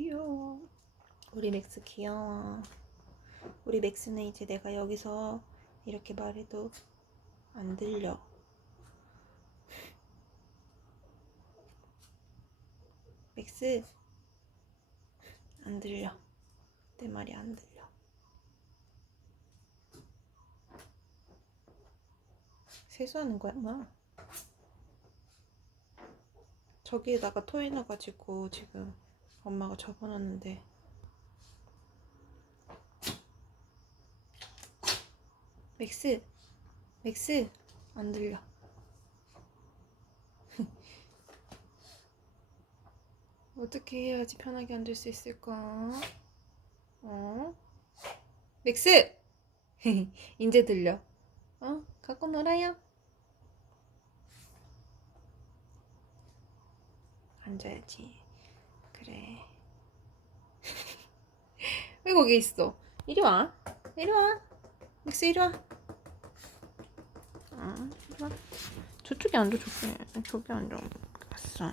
귀여워. 우리 맥스 귀여워. 우리 맥스는 이제 내가 여기서 이렇게 말해도 안 들려. 맥스 안 들려. 내 말이 안 들려. 세수하는 거야, 마. 저기에다가 토해 놔가지고 지금 엄마가 접어놨는데. 맥스 맥스 안 들려. 어떻게 해야지 편하게 앉을 수 있을까? 어? 맥스! 이제 들려. 어? 갖고 놀아요? 앉아야지 그래. 왜 거기 있어? 이리 와. 이리 와. 맥스 이리 와. 어, 이리 와. 저쪽에 앉아 저쪽에 저기 앉아 갔어